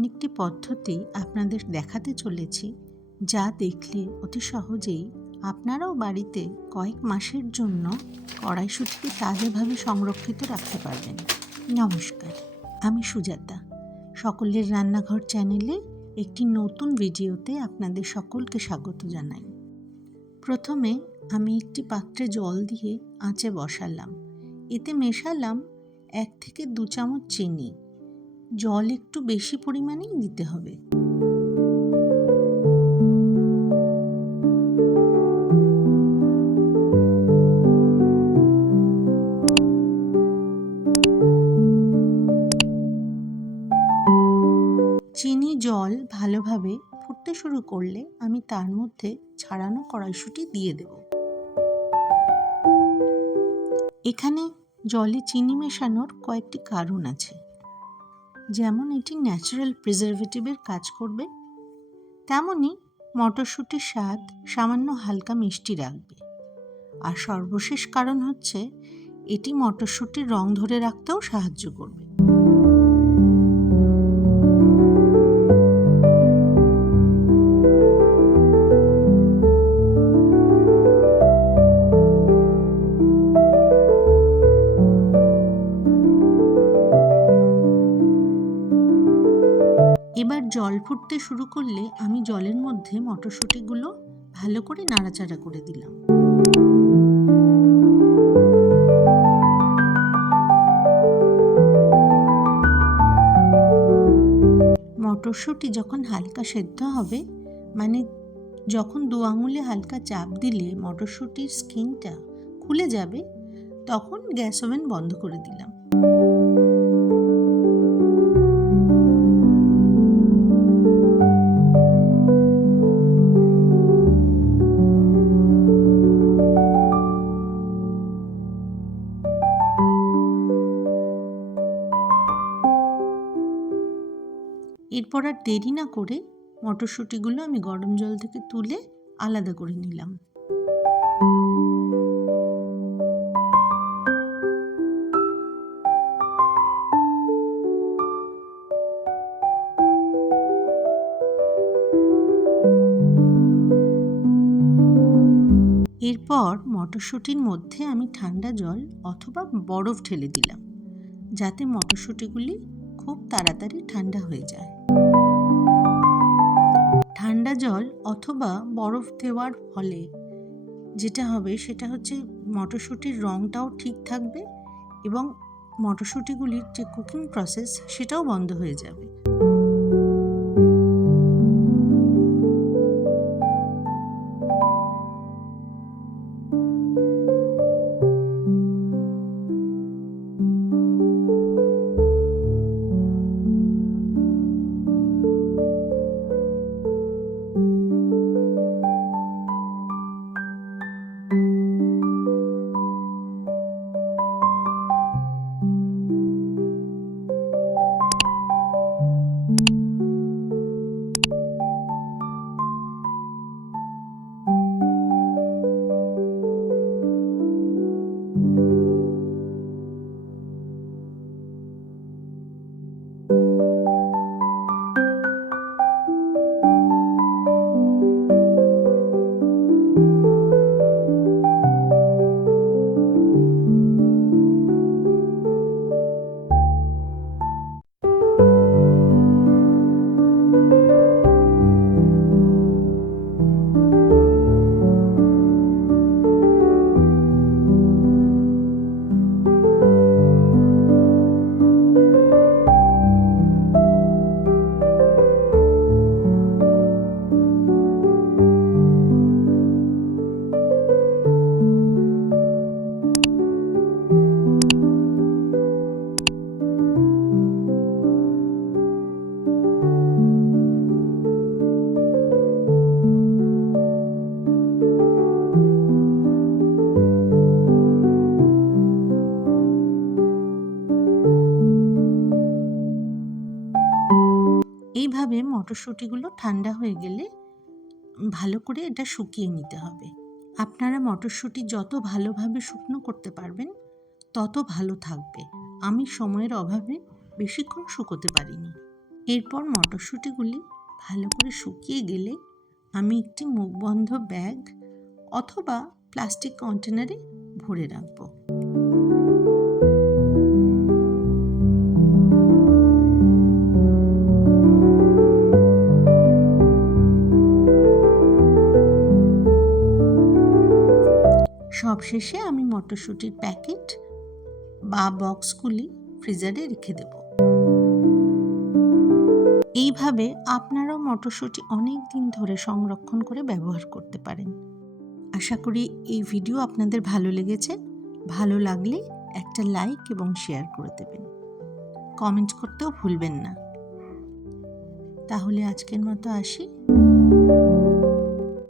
এমন একটি পদ্ধতি আপনাদের দেখাতে চলেছি, যা দেখলে অতি সহজেই আপনারাও বাড়িতে কয়েক মাসের জন্য কড়াইশুঁটিকে তাজাভাবে সংরক্ষিত রাখতে পারবেন। নমস্কার, আমি সুজাতা। সকলের রান্নাঘর চ্যানেলে একটি নতুন ভিডিওতে আপনাদের সকলকে স্বাগত জানাই। প্রথমে আমি একটি পাত্রে জল দিয়ে আঁচে বসালাম। এতে মেশালাম 1 থেকে 2 চামচ চিনি। জল একটু বেশি পরিমাণেই দিতে হবে। চিনি জল ভালোভাবে ফুটতে শুরু করলে আমি তার মধ্যে ছাড়ানো কড়াইশুঁটি দিয়ে দেব। এখানে জলে চিনি মেশানোর কয়েকটি কারণ আছে। যেমন এটি ন্যাচারাল প্রিজারভেটিভের কাজ করবে, তেমনই মটরশুঁটির স্বাদ সামান্য হালকা মিষ্টি রাখবে। আর সর্বশেষ কারণ হচ্ছে এটি মটরশুঁটির রং ধরে রাখতেও সাহায্য করবে। এবার জল ফুটতে শুরু করলে আমি জলের মধ্যে মটরশুঁটিগুলো ভালো করে নাড়াচাড়া করে দিলাম। মটরশুঁটি যখন হালকা সেদ্ধ হবে, মানে যখন 2 আঙুলে হালকা চাপ দিলে মটরশুঁটির স্কিনটা খুলে যাবে, তখন গ্যাস ওভেন বন্ধ করে দিলাম। এরপর আর দেরি না করে মটরশুঁটিগুলো আমি গরম জল থেকে তুলে আলাদা করে নিলাম। এরপর মটরশুঁটির মধ্যে আমি ঠান্ডা জল অথবা বরফ ঢেলে দিলাম, যাতে মটরশুঁটিগুলি খুব তাড়াতাড়ি ঠান্ডা হয়ে যায়। ঠান্ডা জল অথবা বরফ দেওয়ার ফলে যেটা হবে সেটা হচ্ছে মটরশুঁটির রঙটাও ঠিক থাকবে এবং মটরশুঁটিগুলির যে কুকিং প্রসেস সেটাও বন্ধ হয়ে যাবে। এইভাবে মটরশুঁটিগুলো ঠান্ডা হয়ে গেলে ভালো করে এটা শুকিয়ে নিতে হবে। আপনারা মটরশুঁটি যত ভালোভাবে শুকনো করতে পারবেন তত ভালো থাকবে। আমি সময়ের অভাবে বেশিক্ষণ শুকোতে পারিনি। এরপর মটরশুঁটিগুলি ভালো করে শুকিয়ে গেলে আমি একটি মুখবন্ধ ব্যাগ অথবা প্লাস্টিক কন্টেনারে ভরে রাখব। সবশেষে আমি মটরশুঁটির প্যাকেট বা বক্সগুলি ফ্রিজারে রেখে দেব। এইভাবে আপনারাও মটরশুঁটি অনেক দিন ধরে সংরক্ষণ করে ব্যবহার করতে পারেন। আশা করি এই ভিডিও আপনাদের ভালো লেগেছে। ভালো লাগলে একটা লাইক এবং শেয়ার করে দেবেন। কমেন্ট করতেও ভুলবেন না। তাহলে আজকের মতো আসি।